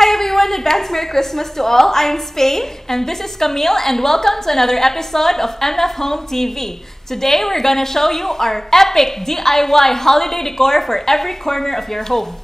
Hi everyone, advance Merry Christmas to all. I am Spain. And this is Camille, and welcome to another episode of MF Home TV. Today we're gonna show you our epic DIY holiday decor for every corner of your home.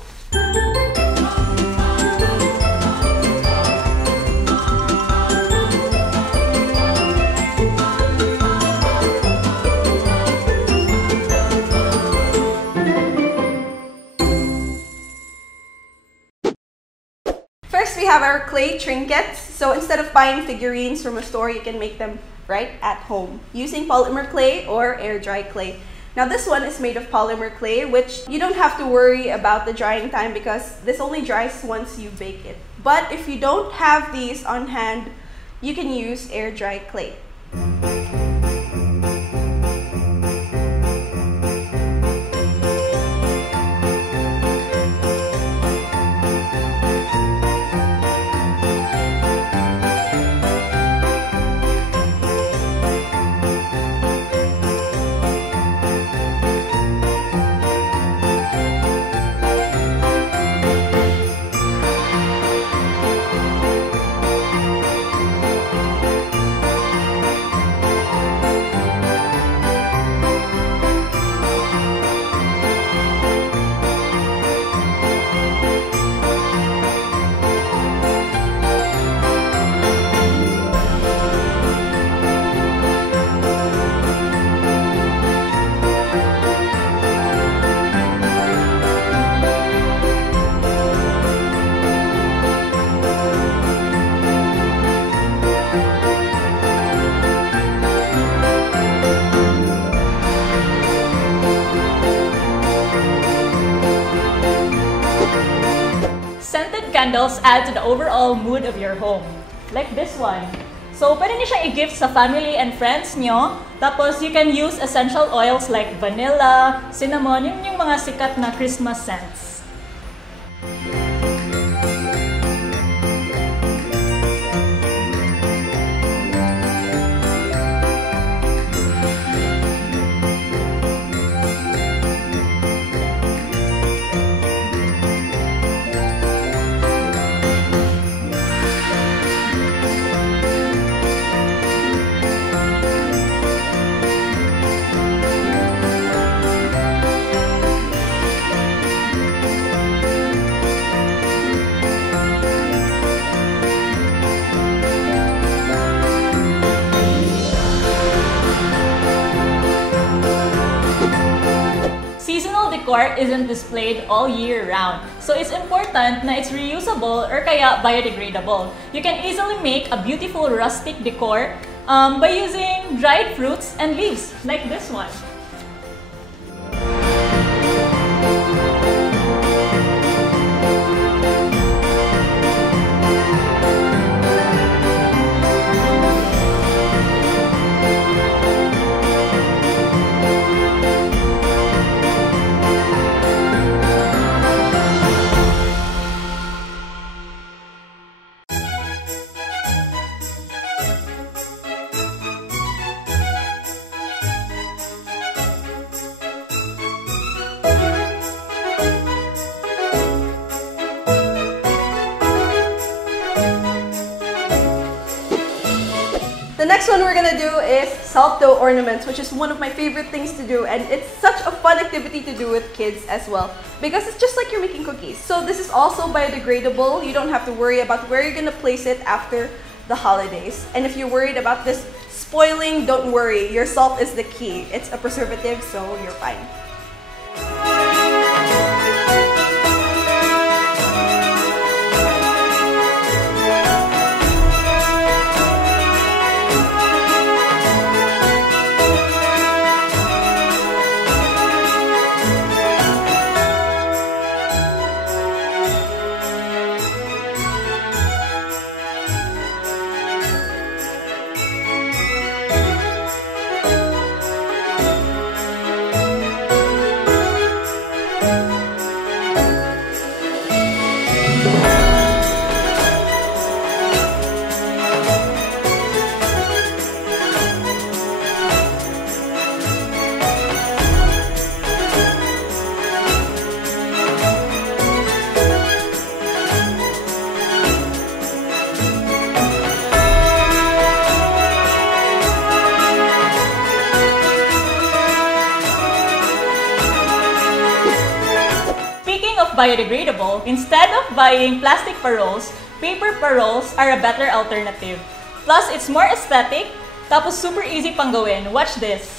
First, we have our clay trinkets. So instead of buying figurines from a store, you can make them right at home using polymer clay or air dry clay. Now this one is made of polymer clay, which you don't have to worry about the drying time because this only dries once you bake it. But if you don't have these on hand, you can use air dry clay. Candles add to the overall mood of your home. Like this one. So, pwede niyo siya i-gift sa family and friends nyo. Tapos, you can use essential oils like vanilla, cinnamon, yun yung mga sikat na Christmas scents. Decor isn't displayed all year round. So it's important na it's reusable or kaya biodegradable. You can easily make a beautiful rustic decor by using dried fruits and leaves like this one. The next one we're gonna do is salt dough ornaments, which is one of my favorite things to do, and it's such a fun activity to do with kids as well because it's just like you're making cookies. So this is also biodegradable. You don't have to worry about where you're gonna place it after the holidays. And if you're worried about this spoiling, don't worry. Your salt is the key. It's a preservative, so you're fine. biodegradable, instead of buying plastic paroles, paper paroles are a better alternative. Plus, it's more aesthetic, tapos super easy pang gawin. Watch this!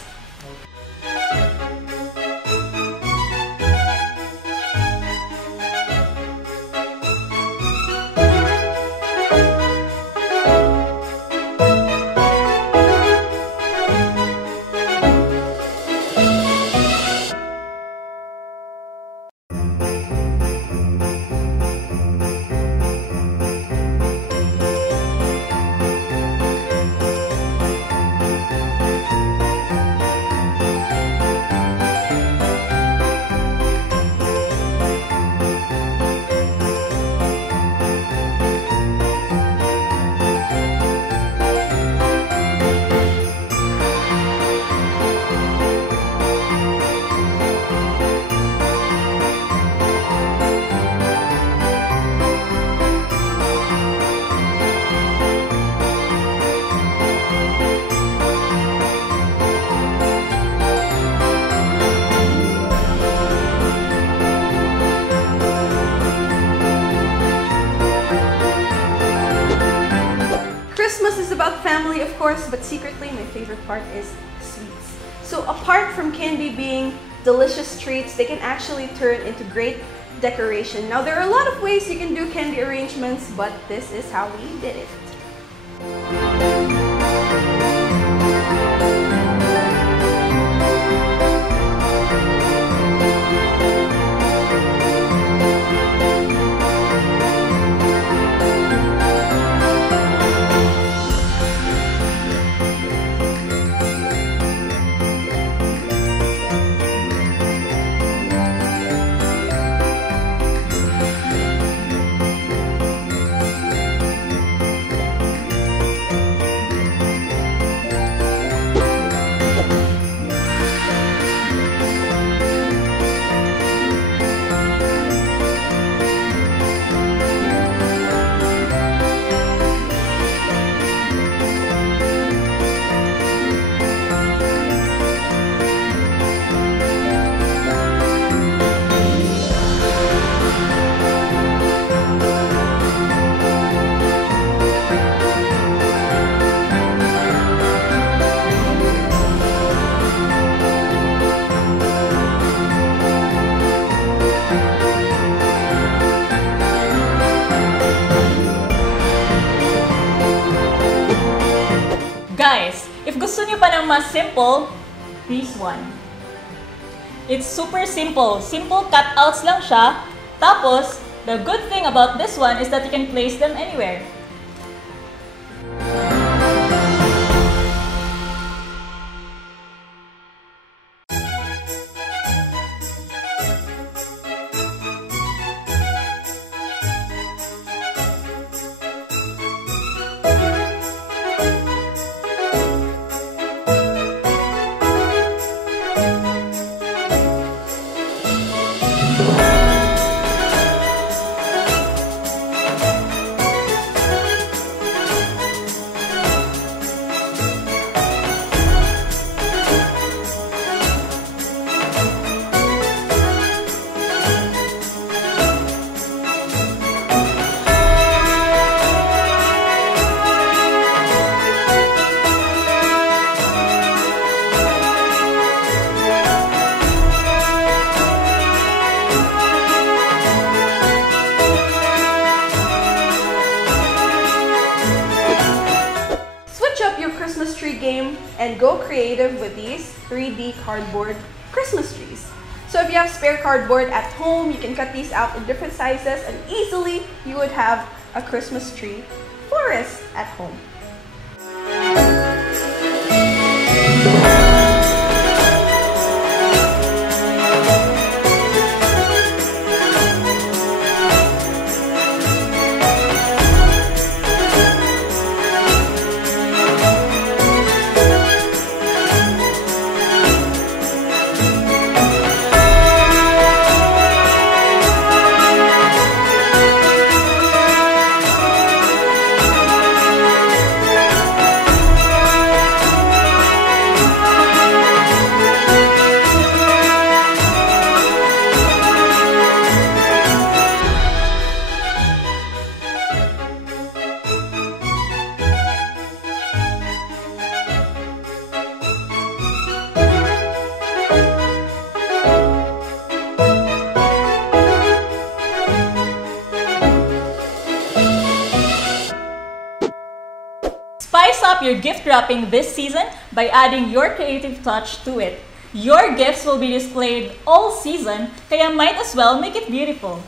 Christmas is about family, of course, but secretly my favorite part is sweets. So apart from candy being delicious treats, they can actually turn into great decoration. Now there are a lot of ways you can do candy arrangements, but this is how we did it. Guys, if gusto nyo pa ng mas simple, this one. It's super simple. Simple cutouts lang siya. Tapos, the good thing about this one is that you can place them anywhere. Christmas tree game and go creative with these 3D cardboard Christmas trees. So if you have spare cardboard at home, you can cut these out in different sizes and easily you would have a Christmas tree forest at home. up your gift wrapping this season by adding your creative touch to it. Your gifts will be displayed all season, kaya might as well make it beautiful.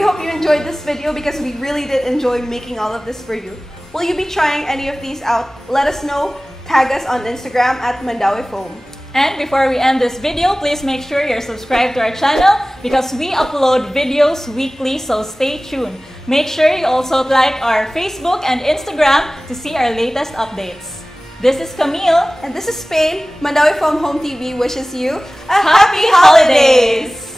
We hope you enjoyed this video because we really did enjoy making all of this for you. Will you be trying any of these out? Let us know. Tag us on Instagram at Mandawi Foam. And before we end this video, please make sure you're subscribed to our channel because we upload videos weekly, so stay tuned. Make sure you also like our Facebook and Instagram to see our latest updates. This is Camille. And this is Spain. Mandawi Foam Home TV wishes you a happy holidays!